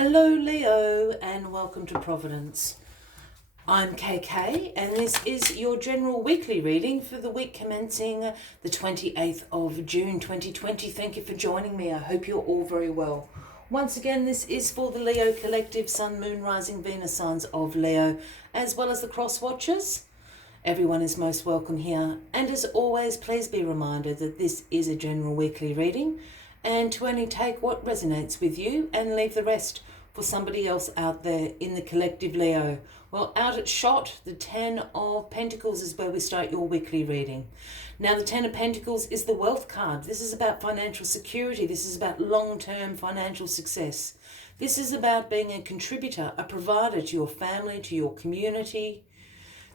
Hello Leo and welcome to Providence. I'm KK and this is your general weekly reading for the week commencing the 28th of June 2020. Thank you for joining me. I hope you're all very well. Once again, this is for the Leo Collective, Sun, Moon, Rising, Venus signs of Leo, as well as the cross watchers. Everyone is most welcome here. And as always, please be reminded that this is a general weekly reading and to only take what resonates with you and leave the rest for somebody else out there in the collective Leo. Well, out at shot, the 10 of Pentacles is where we start your weekly reading. Now, the 10 of Pentacles is the wealth card. This is about financial security. This is about long-term financial success. This is about being a contributor, a provider to your family, to your community.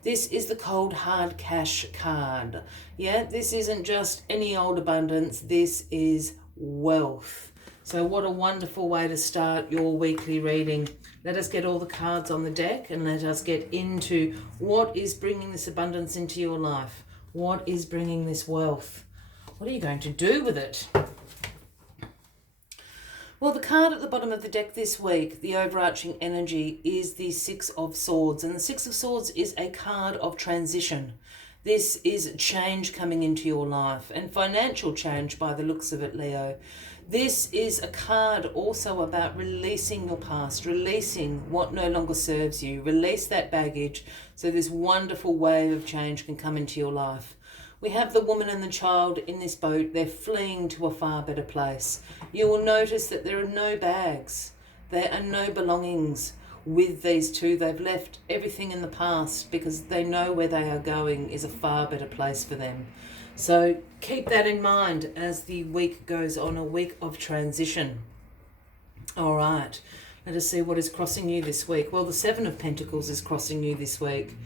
This is the cold hard cash card. Yeah, this isn't just any old abundance. This is wealth. So what a wonderful way to start your weekly reading. Let us get all the cards on the deck and let us get into what is bringing this abundance into your life. What is bringing this wealth? What are you going to do with it? Well, the card at the bottom of the deck this week, the overarching energy, is the Six of Swords. And the Six of Swords is a card of transition. This is change coming into your life and financial change by the looks of it, Leo. This is a card also about releasing your past, releasing what no longer serves you. Release that baggage so this wonderful wave of change can come into your life. We have the woman and the child in this boat. They're fleeing to a far better place. You will notice that there are no bags. There are no belongings with these two. They've left everything in the past because they know where they are going is a far better place for them. So keep that in mind as the week goes on, a week of transition. All right, let us see what is crossing you this week. Well, the Seven of Pentacles is crossing you this week.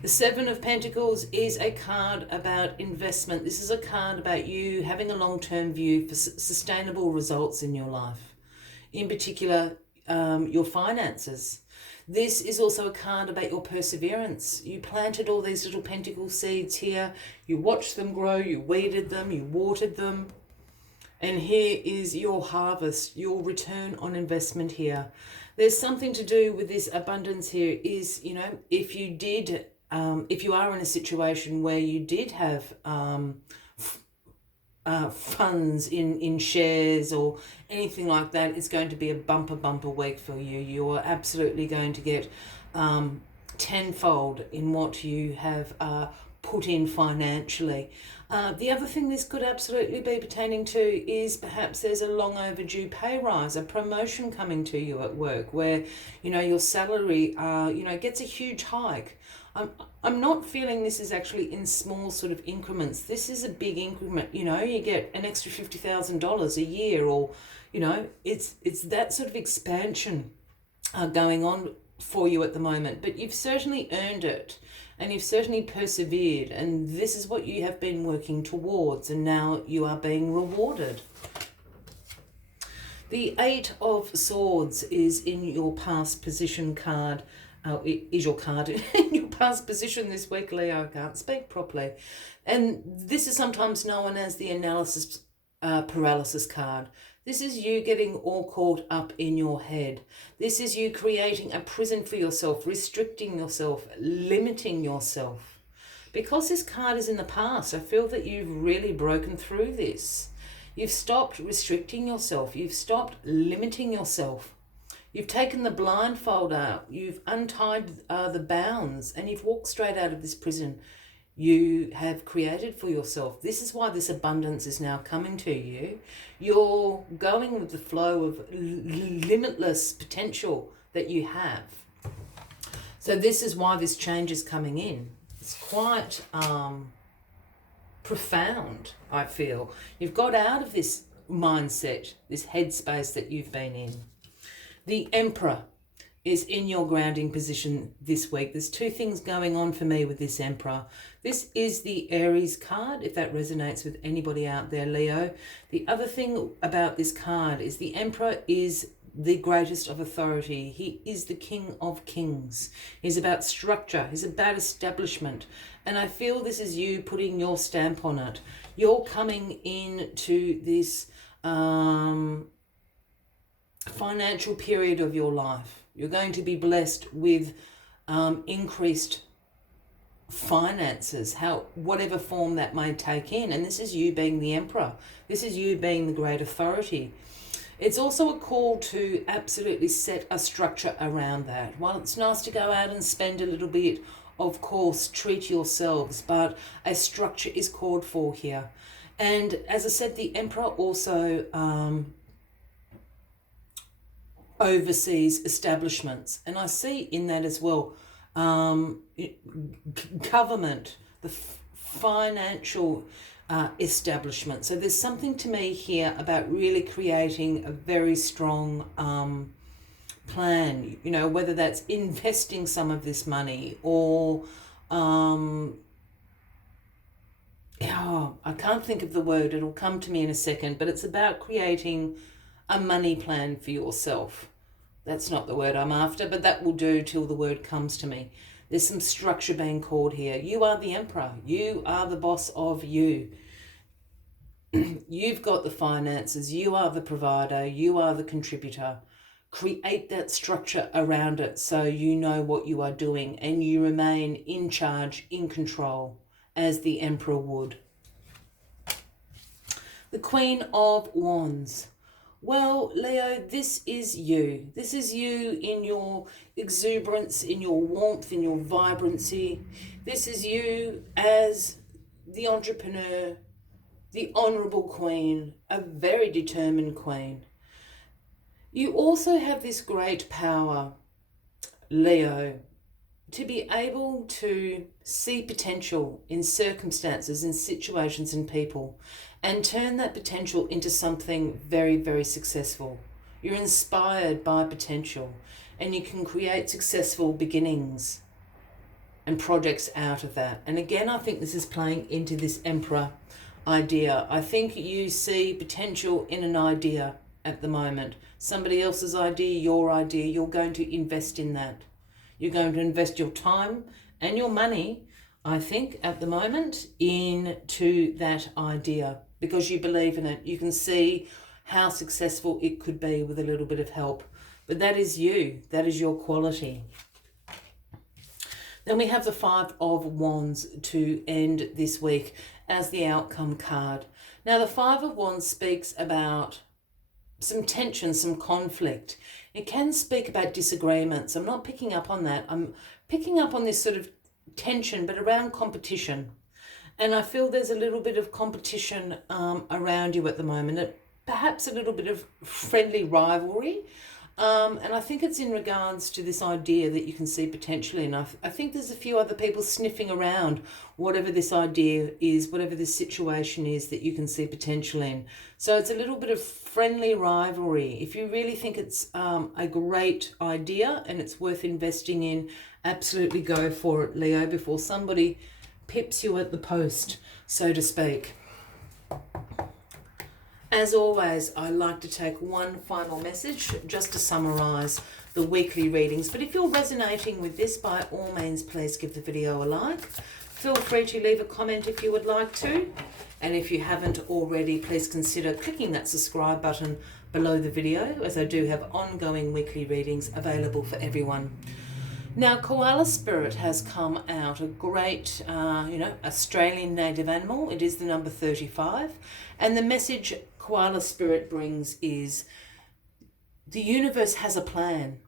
The Seven of Pentacles is a card about investment. This is a card about you having a long-term view for sustainable results in your life. In particular, your finances. This is also a card about your perseverance. You planted all these little pentacle seeds here. You watched them grow, you weeded them, you watered them. And here is your harvest, your return on investment here. There's something to do with this abundance here is, you know, if you are in a situation where you did have funds in shares or anything like that, it's going to be a bumper week for you. You are absolutely going to get tenfold in what you have put in financially. The other thing this could absolutely be pertaining to is perhaps there's a long overdue pay rise, a promotion coming to you at work where, you know, your salary, gets a huge hike. I'm not feeling this is actually in small sort of increments. This is a big increment. You know, you get an extra $50,000 a year, or, you know, it's that sort of expansion going on for you at the moment. But you've certainly earned it and you've certainly persevered, and this is what you have been working towards, and now you are being rewarded. The Eight of Swords is in your past position card. Is your card in your past position this week, Leo? I can't speak properly. And this is sometimes known as the analysis paralysis card. This is you getting all caught up in your head. This is you creating a prison for yourself, restricting yourself, limiting yourself. Because this card is in the past, I feel that you've really broken through this. You've stopped restricting yourself. You've stopped limiting yourself. You've taken the blindfold out, you've untied the bounds, and you've walked straight out of this prison you have created for yourself. This is why this abundance is now coming to you. You're going with the flow of limitless potential that you have. So this is why this change is coming in. It's quite profound, I feel. You've got out of this mindset, this headspace that you've been in. The Emperor is in your grounding position this week. There's two things going on for me with this Emperor. This is the Aries card, if that resonates with anybody out there, Leo. The other thing about this card is the Emperor is the greatest of authority. He is the King of Kings. He's about structure. He's about establishment. And I feel this is you putting your stamp on it. You're coming into this financial period of your life. You're going to be blessed with increased finances, whatever form that may take in. And this is you being the emperor. This is you being the great authority. It's also a call to absolutely set a structure around that. While it's nice to go out and spend a little bit, of course, treat yourselves, but a structure is called for here. And as I said, the emperor also overseas establishments, and I see in that as well government, the financial establishment. So there's something to me here about really creating a very strong plan, you know, whether that's investing some of this money or I can't think of the word, it'll come to me in a second, but it's about creating a money plan for yourself. That's not the word I'm after, but that will do till the word comes to me. There's some structure being called here. You are the emperor. You are the boss of you. You've got the finances. You are the provider. You are the contributor. Create that structure around it so you know what you are doing and you remain in charge, in control, as the emperor would. The Queen of Wands. Well, Leo, this is you. This is you in your exuberance, in your warmth, in your vibrancy. This is you as the entrepreneur, the honourable queen, a very determined queen. You also have this great power, Leo, to be able to see potential in circumstances, in situations, in people, and turn that potential into something very, very successful. You're inspired by potential, and you can create successful beginnings and projects out of that. And again, I think this is playing into this emperor idea. I think you see potential in an idea at the moment. Somebody else's idea, your idea, you're going to invest in that. You're going to invest your time and your money, I think, at the moment, into that idea because you believe in it. You can see how successful it could be with a little bit of help. But that is you. That is your quality. Then we have the Five of Wands to end this week as the outcome card. Now, the Five of Wands speaks about some tension, some conflict. It can speak about disagreements. I'm not picking up on that. I'm picking up on this sort of tension, but around competition. And I feel there's a little bit of competition around you at the moment, perhaps a little bit of friendly rivalry. And I think it's in regards to this idea that you can see potentially. And I think there's a few other people sniffing around whatever this idea is, whatever this situation is that you can see potential in. So it's a little bit of friendly rivalry. If you really think it's a great idea and it's worth investing in, absolutely go for it, Leo, before somebody pips you at the post, so to speak. As always, I like to take one final message just to summarise the weekly readings. But if you're resonating with this, by all means, please give the video a like. Feel free to leave a comment if you would like to. And if you haven't already, please consider clicking that subscribe button below the video, as I do have ongoing weekly readings available for everyone. Now, koala spirit has come out, a great, Australian native animal. It is the number 35. And the message koala spirit brings is the universe has a plan.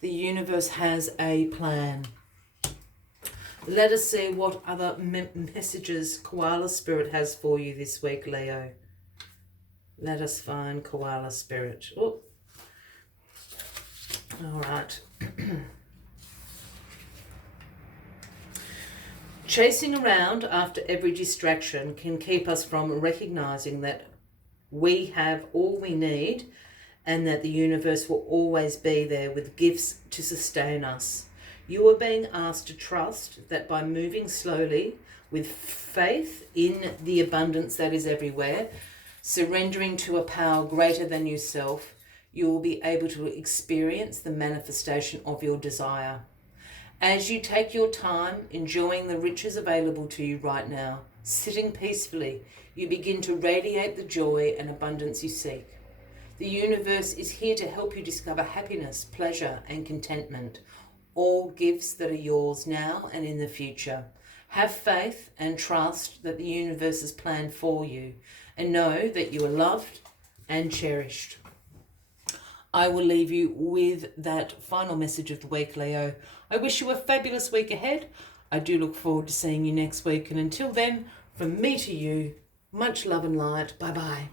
The universe has a plan. Let us see what other messages koala spirit has for you this week, Leo. Let us find koala spirit. Oh. All right. Chasing around after every distraction can keep us from recognizing that we have all we need and that the universe will always be there with gifts to sustain us. You are being asked to trust that by moving slowly with faith in the abundance that is everywhere, surrendering to a power greater than yourself, you will be able to experience the manifestation of your desire. As you take your time enjoying the riches available to you right now, sitting peacefully, you begin to radiate the joy and abundance you seek. The universe is here to help you discover happiness, pleasure, and contentment, all gifts that are yours now and in the future. Have faith and trust that the universe is planned for you, and know that you are loved and cherished. I will leave you with that final message of the week, Leo. I wish you a fabulous week ahead. I do look forward to seeing you next week. And until then, from me to you, much love and light. Bye-bye.